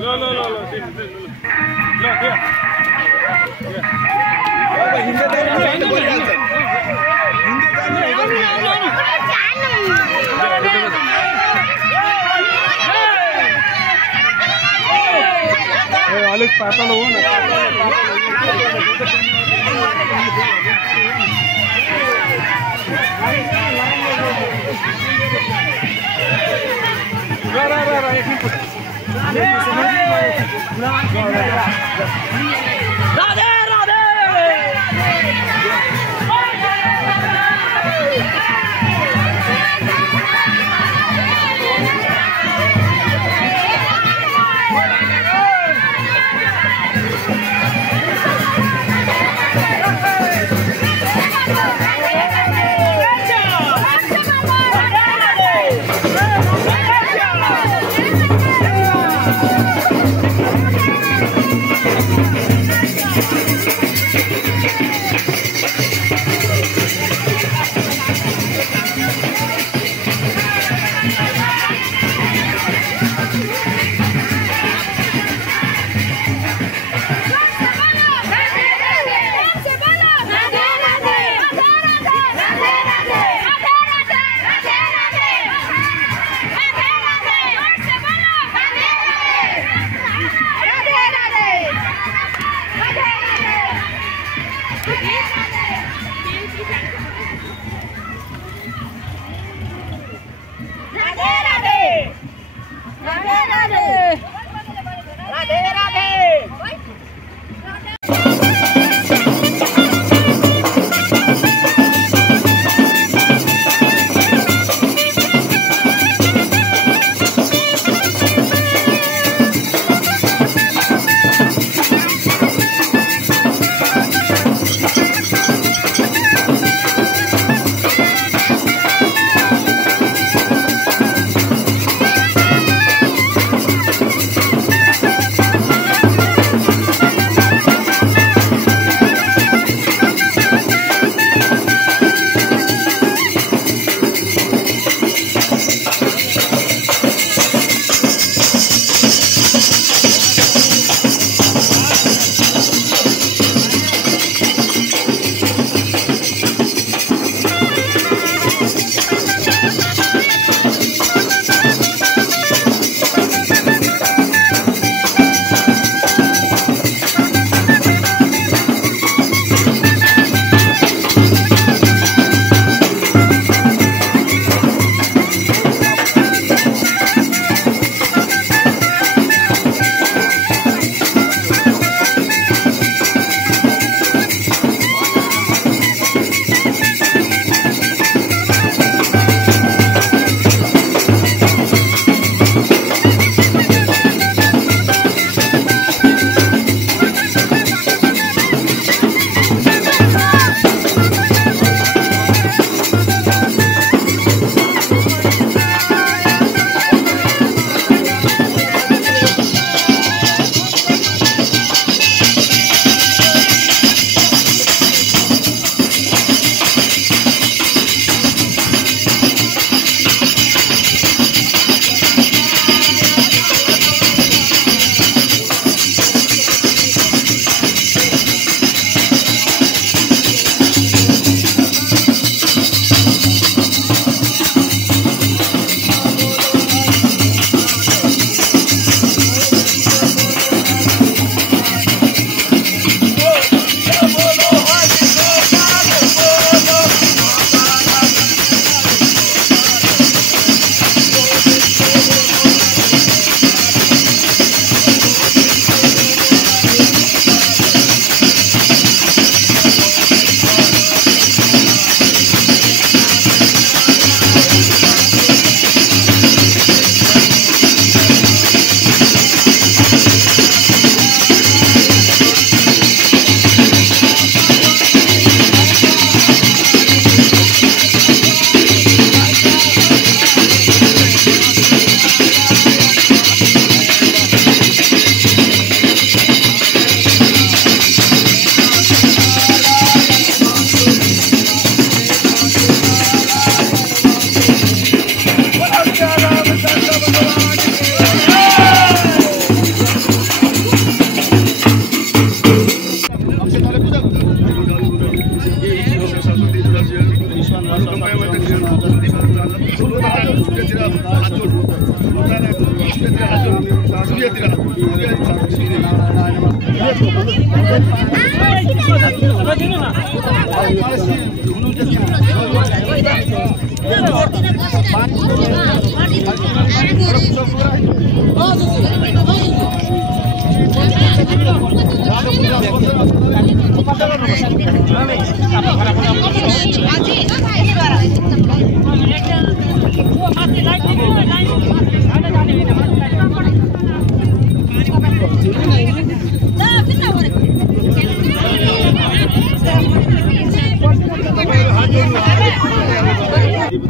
Lo, sini. Lo, dia. Hindi अलिक पातलो हो न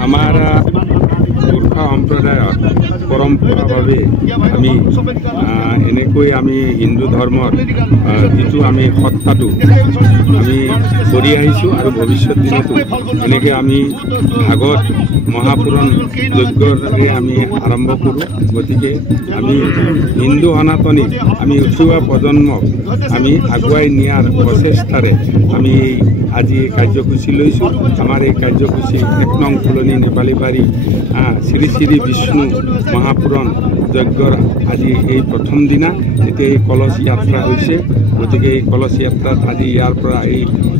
আমাৰ গোৰ্খা সম্প্ৰদায়ত পৰম্পৰাভাৱে আমি এনেকৈ আমি হিন্দু ধৰ্মৰ যিটো আমি সত্তাটো আমি কৰি আহিছোঁ আৰু ভৱিষ্যত দিনতো এনেকৈ আমি ভাগত মহাপুৰাণ যজ্ঞৰে আমি আৰম্ভ কৰোঁ। গতিকে আমি হিন্দু সনাতনী আমি উঠোৱা প্ৰজন্মক আমি আগুৱাই নিয়াৰ প্ৰচেষ্টাৰে আমি আজি এই কাৰ্যসূচী লৈছোঁ। আমাৰ এই কাৰ্যসূচী 1 নং ফুলনি নেপালী বাৰী শ্ৰী শ্ৰী বিষ্ণু মহাপুৰাণ যজ্ঞৰ আজি এই প্ৰথম দিনা। এতিয়া এই কলচ যাত্ৰা হৈছে। গতিকে এই কলচ যাত্ৰাত আজি ইয়াৰ পৰা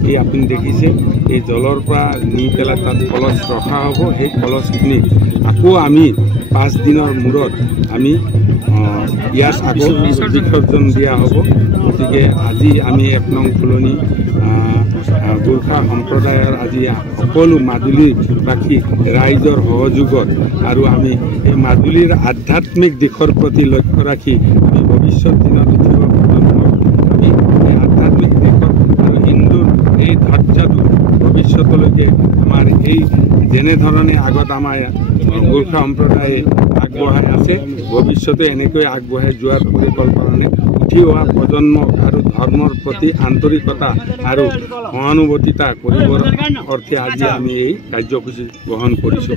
এই আপুনি দেখিছে এই জলৰ পৰা নি পেলাই তাত কলচ ৰখা হ'ব। সেই কলচখিনি আকৌ আমি 5 দিনৰ মূৰত আমি ইয়াত আকৌ বিসৰ্জন দিয়া হ'ব। গতিকে আজি আমি 1 নং ফুলনি গোৰ্খা সম্প্ৰদায়ৰ আজি সকলো মাজুলীবাসী ৰাইজৰ সহযোগত আৰু আমি এই মাজুলীৰ আধ্যাত্মিক দিশৰ প্ৰতি লক্ষ্য ৰাখি আমি ভৱিষ্যত দিনত উঠিব আমি এই আধ্যাত্মিক দিশত আৰু হিন্দুৰ এই ধৈৰ্যটো ভৱিষ্যতলৈকে আমাৰ এই যেনেধৰণে আগত আমাৰ গোৰ্খা সম্প্ৰদায়ে আগবঢ়াই আছে ভৱিষ্যতে এনেকৈ আগবঢ়াই যোৱাৰ পৰিকল্পনাৰে উঠি অহা প্ৰজন্মক আৰু ধৰ্মৰ প্ৰতি আন্তৰিকতা আৰু সহানুভূতিতা কৰিবৰ অৰ্থে আজি আমি এই কাৰ্যসূচী গ্ৰহণ কৰিছোঁ।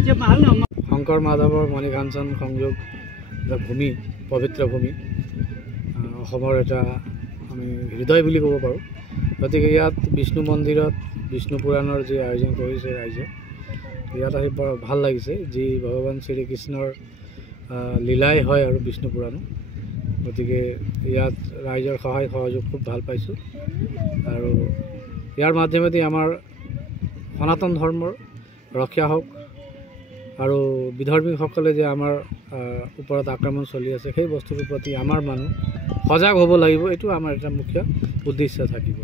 শংকৰ মাধৱৰ মণিকাঞ্চন সংযোগ এটা ভূমি, পবিত্ৰ ভূমি, অসমৰ এটা আমি হৃদয় বুলি ক'ব পাৰোঁ। গতিকে ইয়াত বিষ্ণু মন্দিৰত বিষ্ণু পুৰাণৰ যি আয়োজন কৰিছে ৰাইজে, ইয়াত আহি বৰ ভাল লাগিছে। যি ভগৱান শ্ৰীকৃষ্ণৰ লীলাই হয় আৰু বিষ্ণু পুৰাণো। গতিকে ইয়াত ৰাইজৰ সহায় সহযোগ খুব ভাল পাইছোঁ আৰু ইয়াৰ মাধ্যমেদি আমাৰ সনাতন ধৰ্মৰ ৰক্ষা হওক আৰু বিধৰ্মীসকলে যে আমাৰ ওপৰত আক্ৰমণ চলি আছে সেই বস্তুটোৰ প্ৰতি আমাৰ মানুহ সজাগ হ'ব লাগিব। এইটো আমাৰ এটা মুখ্য উদ্দেশ্য থাকিব।